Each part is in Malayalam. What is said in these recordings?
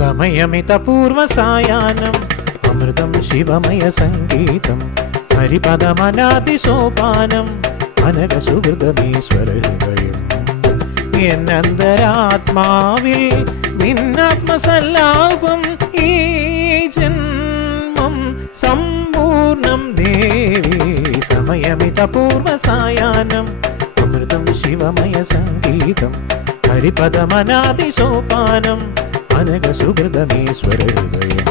സമയമിതപൂർവസായാഹ്നം അമൃതം ശിവമയ സംഗീതം ഹരിപദമനാദിസോപാനം അനഘസുഹൃതമീശ്വര ഹൃദയം എന്നന്തരാത്മാവിൽ നിന്നാത്മസല്ലാപം ഈ ജന്മം സമ്പൂർണം ദേവി സമയമിതപൂർവസായാഹ്നം അമൃതം ശിവമയ സംഗീതം ഹരിപദമനാദിസോപാനം അനഘസുഹൃതമീശ്വര ഹൃദയം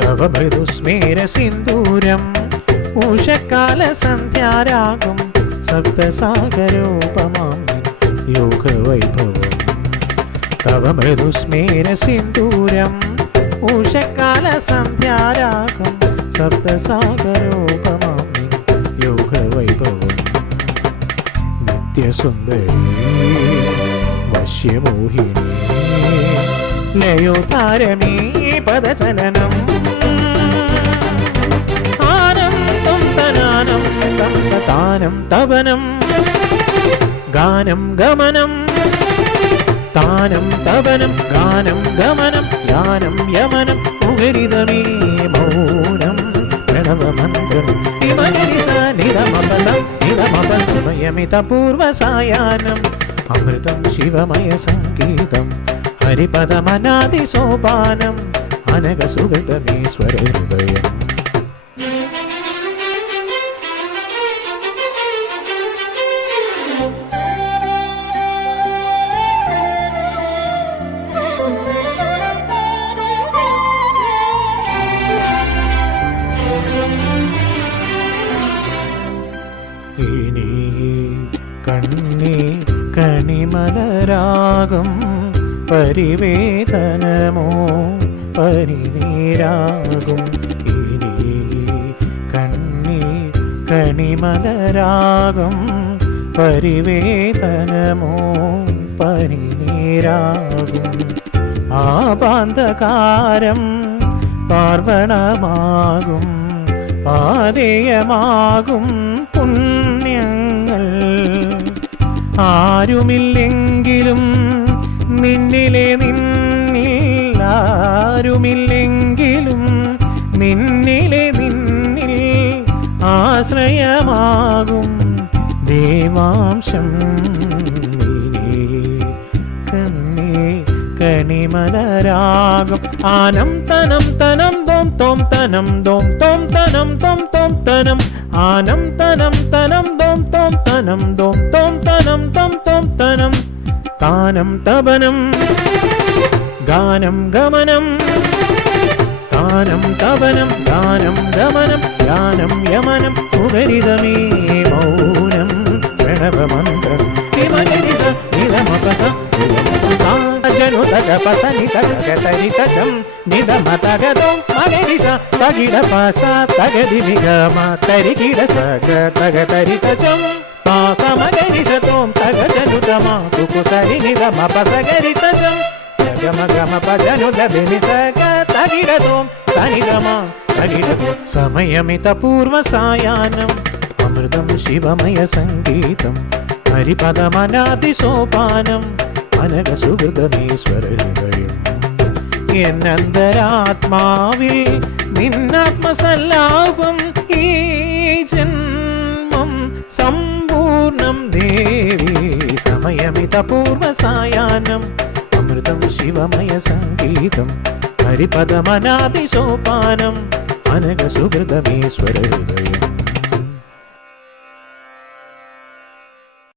തവ മൃദുസ്മേര സിന്ദൂരം ഉഷകാല സന്ധ്യാരാഗം സപ്തസാഗരോപമാം യോഗവൈഭവം തവ മൃദുസ്മേര സിന്ദൂരം ഉഷകാല സന്ധ്യാരാഗം സപ്തസാഗരോപമാം യോഗവൈഭവം നിത്യസുന്ദരി വശ്യമോഹിനി ലയോതാരമീ പദചലനം ആനന്ദം തനാനം താനം തവനം ഗാനം ഗമനം താനം തവനം ഗാനം ഗമനം യാനം യമനം മുഖരിതമേ മൗനം പ്രണവമന്ത്രം സമയമിതപൂർവസായാഹ്നം അമൃതം ശിവമയ സംഗീതം ഹരിപദമനാദിസോപാനം അനഘസുഹൃതമീശ്വര ഹൃദയം ഇനി കണ്ണി കണിമലരാഗം പരിവേദനമോ പരിനീരാകും ഇനി കണ്ണി കണിമലരാഗം പരിവേദനമോ പരിനീരാകും ആപാന്തകാരം പാർവണമാകും പാതേയമാകും പുണ്യങ്ങൾ ആരുമില്ലെങ്കിലും നിന്നിലെ നിന്നിൽ ആരുമില്ലെങ്കിലും നിന്നിലെ നിന്നിൽ ആശ്രയമാകും ദേവാംശം കണ്ണേ കണിമലരാഗം ആനം തനം തനം തോം തോം തനം തോം തോം തനം തോം തോം തനം ആനം തനം തനം തോം തോം തനം തോം തോം തനം തോം തോം തനം താനം തപനം ഗാനം ഗമനം താനം തപനം ഗാനം ഗമനം യാനം യമനം മുഖരിതമേ മൗനം പ്രണവമന്ത്രം ജനുതജപസനിതഗതരിതജം നിദമതഗതം മഗരിസ തകിടപസ തഗദിനിഗമ തരികിട സഗതഗതരിതജം പാസമഗരിസതോം തഗജനുതമ തുകുസരി നിദമപസഗരിതജം സഗമഗമപജനുദബിനി സഗതകിടതോം സനിദമ തകിടതോം സമയമിതപൂർവസായാഹ്നം അമൃതം ശിവമയ സംഗീതം ഹരിപദമനാദിസോപാനം അനഘസുഹൃതമീശ്വര ഹൃദയം എന്നന്തരാത്മാവിൽ നിന്നാത്മസല്ലാപം ഈ ജന്മം സമ്പൂർണം ദേവി സമയമിതപൂർവസായാഹ്നം അമൃതം ശിവമയ സംഗീതം ഹരിപദമനാദിസോപാനം അനഘസുഹൃതമീശ്വര ഹൃദയം